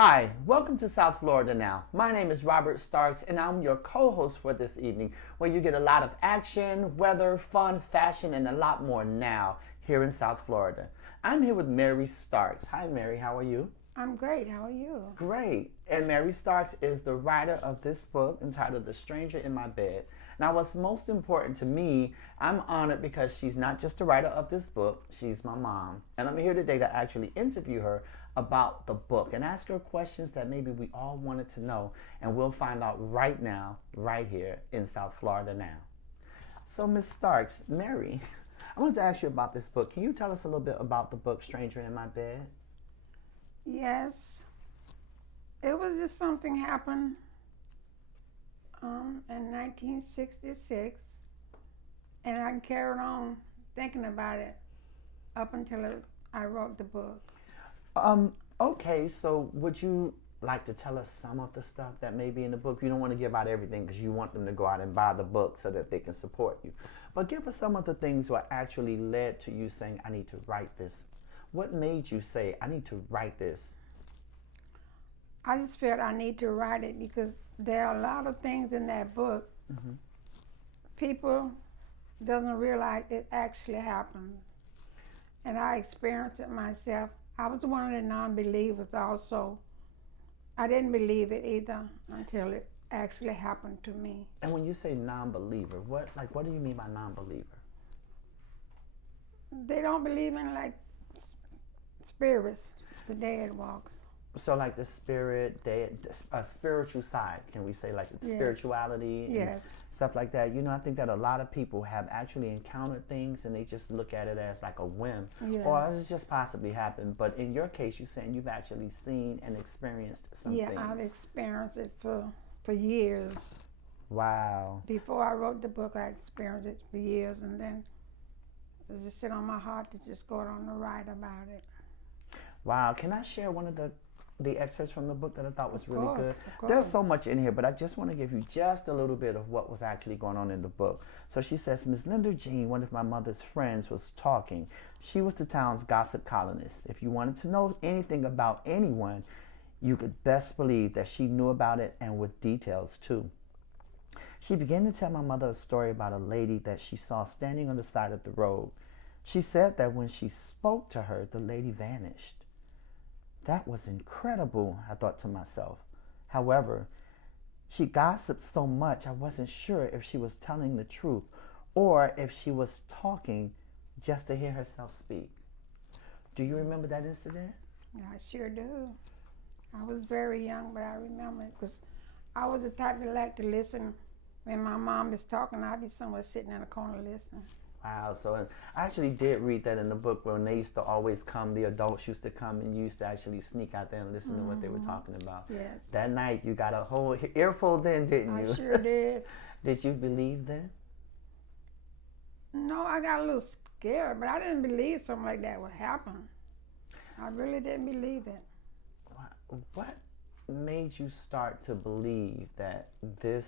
Hi, welcome to South Florida Now. My name is Robert Starks and I'm your co-host for this evening where you get a lot of action, weather, fun, fashion, and a lot more now here in South Florida. I'm here with Mary Starks. Hi Mary, how are you? I'm great. How are you? Great. And Mary Starks is the writer of this book entitled The Stranger in My Bed. Now, what's most important to me, I'm honored because she's not just the writer of this book, she's my mom. And I'm here today to actually interview her about the book and ask her questions that maybe we all wanted to know. And we'll find out right now, right here in South Florida now. So, Miss Starks, Mary, I wanted to ask you about this book. Can you tell us a little bit about the book Stranger in My Bed? Yes. It was just something happened in 1966, and I carried on thinking about it up until I wrote the book. Okay, so would you like to tell us some of the stuff that may be in the book? You don't want to give out everything because you want them to go out and buy the book so that they can support you. But give us some of the things what actually led to you saying, I need to write this. What made you say, I need to write this? I just felt I need to write it because there are a lot of things in that book people doesn't realize it actually happened. And I experienced it myself. I was one of the non-believers also. I didn't believe it either until it actually happened to me. And when you say non-believer, what do you mean by non-believer? They don't believe in like spirits, the dead walks. So like the spirit, a spiritual side, can we say like the Yes. spirituality and Yes. stuff like that? You know, I think that a lot of people have actually encountered things and they just look at it as like a whim Yes. or it's just possibly happened. But in your case, you're saying you've actually seen and experienced some Yeah, things. I've experienced it for years. Wow. Before I wrote the book, I experienced it for years, and then it just sit on my heart to just go on to write about it. Wow. Can I share one of the excerpts from the book that I thought was Of really course, good? of course. There's so much in here, but I just want to give you just a little bit of what was actually going on in the book. So she says, Miss Linda Jean, one of my mother's friends, was talking. She was the town's gossip columnist. If you wanted to know anything about anyone, you could best believe that she knew about it and with details too. She began to tell my mother a story about a lady that she saw standing on the side of the road. She said that when she spoke to her, the lady vanished. That was incredible, I thought to myself. However, she gossiped so much I wasn't sure if she was telling the truth or if she was talking just to hear herself speak. Do you remember that incident? Yeah, I sure do. I was very young, but I remember it because I was the type that liked to listen. When my mom is talking, I'd be somewhere sitting in a corner listening. Wow, so and I actually did read that in the book when they used to always come, the adults used to come and you used to actually sneak out there and listen to what they were talking about. Yes. That night you got a whole earful then, didn't I you? sure did. Did you believe then? No, I got a little scared, but I didn't believe something like that would happen. I really didn't believe it. What made you start to believe that this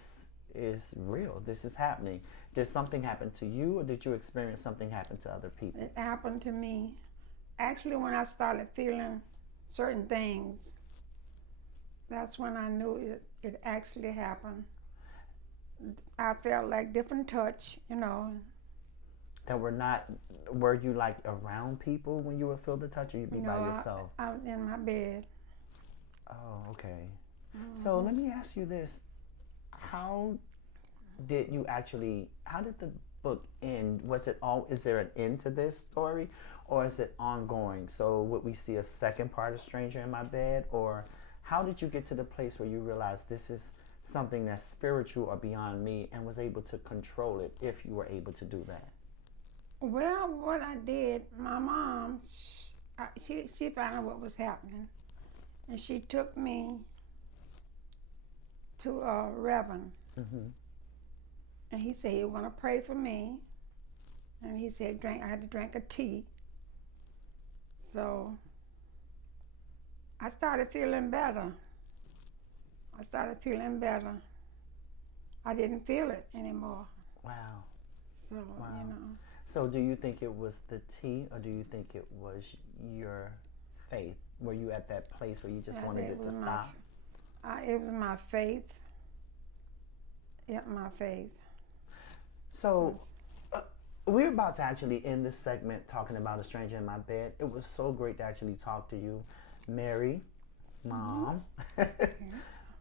is real? This is happening. Did something happen to you, or did you experience something happen to other people? It happened to me. Actually, when I started feeling certain things, that's when I knew it actually happened. I felt like different touch, you know. That were not. Were you like around people when you would feel the touch, or you'd be You by know, yourself? I was in my bed. Oh, okay. So let me ask you this: How did you actually? How did the book end? Was it all? Is there an end to this story, or is it ongoing? So would we see a second part of Stranger in My Bed, or how did you get to the place where you realized this is something that's spiritual or beyond me, and was able to control it if you were able to do that? Well, what I did, my mom, she found out what was happening, and she took me to a reverend, Hmm. and he said he was gonna pray for me, and he said drink. I had to drink a tea. So I started feeling better. I started feeling better. I didn't feel it anymore. Wow. So Wow. you know, So do you think it was the tea, or do you think it was your faith Were you at that place where you just Yeah, wanted it to stop? It was my faith. Yeah, my faith. So, we're about to actually end this segment talking about A Stranger in My Bed. It was so great to actually talk to you, Mary, Mom.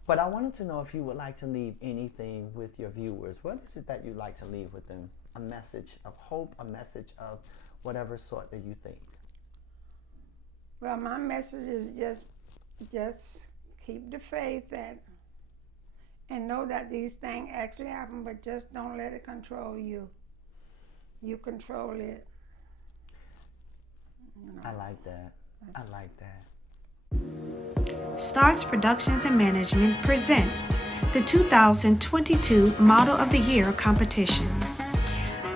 But I wanted to know if you would like to leave anything with your viewers. What is it that you'd like to leave with them? A message of hope, a message of whatever sort that you think. Well, my message is just keep the faith and know that these things actually happen, but just don't let it control you. You control it. You know. I like that. I like that. Starks Productions and Management presents the 2022 Model of the Year competition.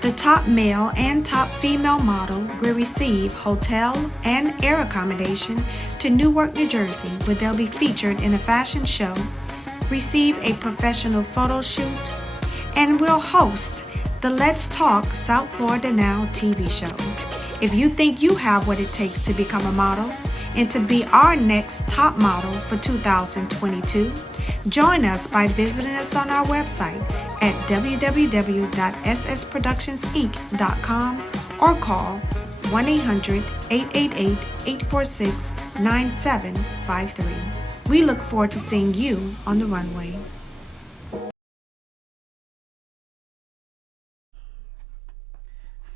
The top male and top female model will receive hotel and air accommodation to Newark, New Jersey, where they'll be featured in a fashion show, receive a professional photo shoot, and will host the Let's Talk South Florida Now TV show. If you think you have what it takes to become a model and to be our next top model for 2022, join us by visiting us on our website at www.ssproductionsinc.com or call 1-800-888-846-9753. We look forward to seeing you on the runway.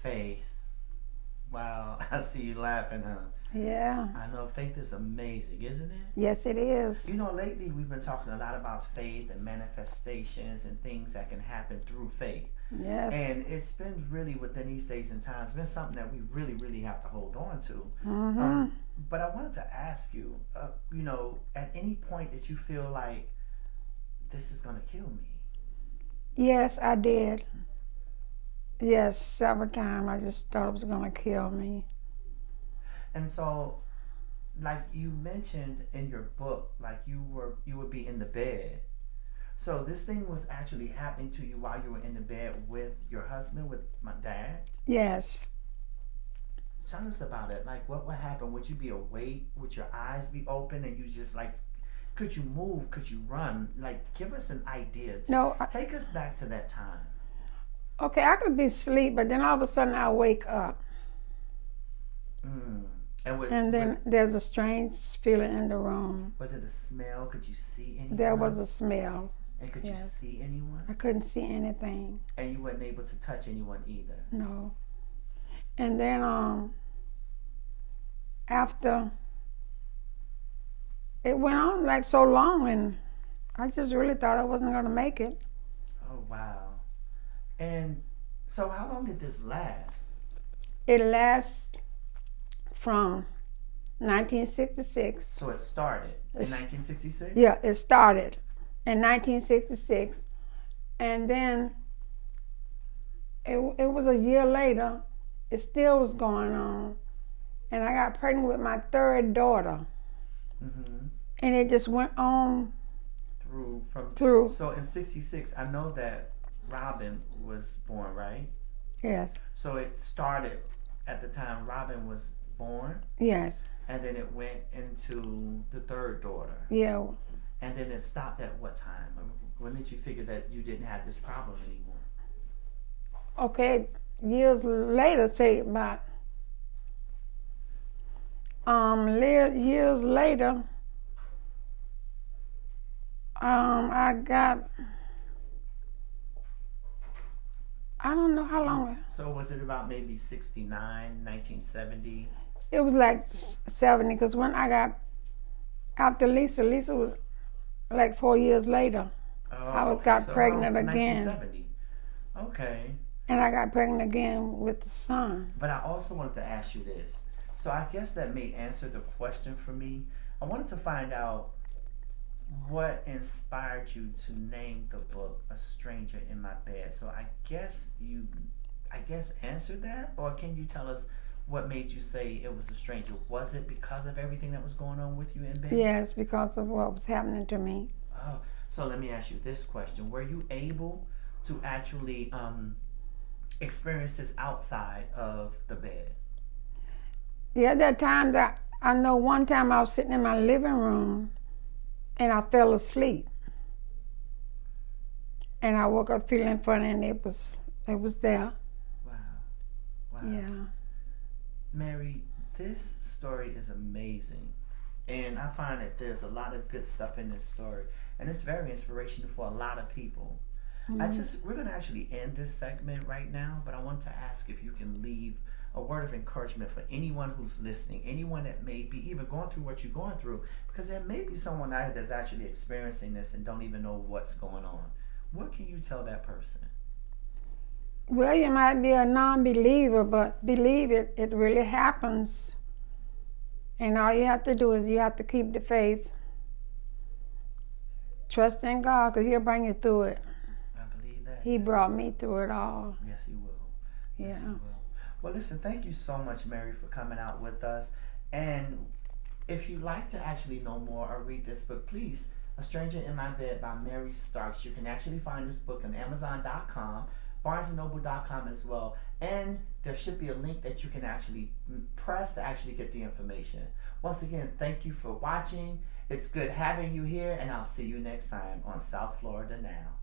Faith. Wow, I see you laughing, huh? Yeah. I know faith is amazing, isn't it? Yes, it is. You know, lately we've been talking a lot about faith and manifestations and things that can happen through faith. Yes. And it's been really, within these days and times, been something that we really, really have to hold on to. Mm-hmm. But I wanted to ask you, you know, at any point that you feel like this is going to kill me? Yes, I did. Yes, several times I just thought it was going to kill me. And so, like you mentioned in your book, like you would be in the bed. So this thing was actually happening to you while you were in the bed with your husband, with my dad? Yes. Tell us about it. Like, what would happen? Would you be awake? Would your eyes be open? And you just like, could you move? Could you run? Like, give us an idea. Take us back to that time. Okay, I could be asleep, but then all of a sudden I wake up. And then there's a strange feeling in the room. Was it a smell? Could you see anyone? There was a smell. And could you see anyone? I couldn't see anything. And you weren't able to touch anyone either? No. And then after, it went on like so long, and I just really thought I wasn't going to make it. Oh, wow. And so how long did this last? It lasts from 1966. So it started in 1966? Yeah, it started in 1966. And then it was a year later, it still was going on. And I got pregnant with my third daughter. Mm-hmm. And it just went on through. So in 66, I know that Robin was born, right? Yes. So it started at the time Robin was born? Yes. And then it went into the third daughter? Yeah. And then it stopped at what time? When did you figure that you didn't have this problem anymore? Okay, years later, say about years later, I don't know how long. So was it about maybe 69, 1970? It was like 70, because when I got, after Lisa was like 4 years later. Oh, I got pregnant again. 1970. Okay. And I got pregnant again with the son. But I also wanted to ask you this. So I guess that may answer the question for me. I wanted to find out what inspired you to name the book A Stranger in My Bed. So I guess answer that, or can you tell us what made you say it was a stranger? Was it because of everything that was going on with you in bed? Yes, because of what was happening to me. Oh, so let me ask you this question. Were you able to actually experience this outside of the bed? Yeah, there are times I know one time I was sitting in my living room and I fell asleep. And I woke up feeling funny, and it was there. Wow. Wow. Yeah. Mary, this story is amazing. And I find that there's a lot of good stuff in this story. And it's very inspirational for a lot of people. We're going to actually end this segment right now, but I want to ask if you can leave a word of encouragement for anyone who's listening, anyone that may be even going through what you're going through, because there may be someone out here that's actually experiencing this and don't even know what's going on. What can you tell that person? Well, you might be a non-believer, but believe it. It really happens. And all you have to do is you have to keep the faith. Trust in God, because He'll bring you through it. I believe that. He brought me through it all. Yes, He will. Yeah. Yes, He will. Well, listen, thank you so much, Mary, for coming out with us. And if you'd like to actually know more or read this book, please, A Stranger in My Bed by Mary Starks. You can actually find this book on Amazon.com, BarnesandNoble.com as well. And there should be a link that you can actually press to actually get the information. Once again, thank you for watching. It's good having you here, and I'll see you next time on South Florida Now.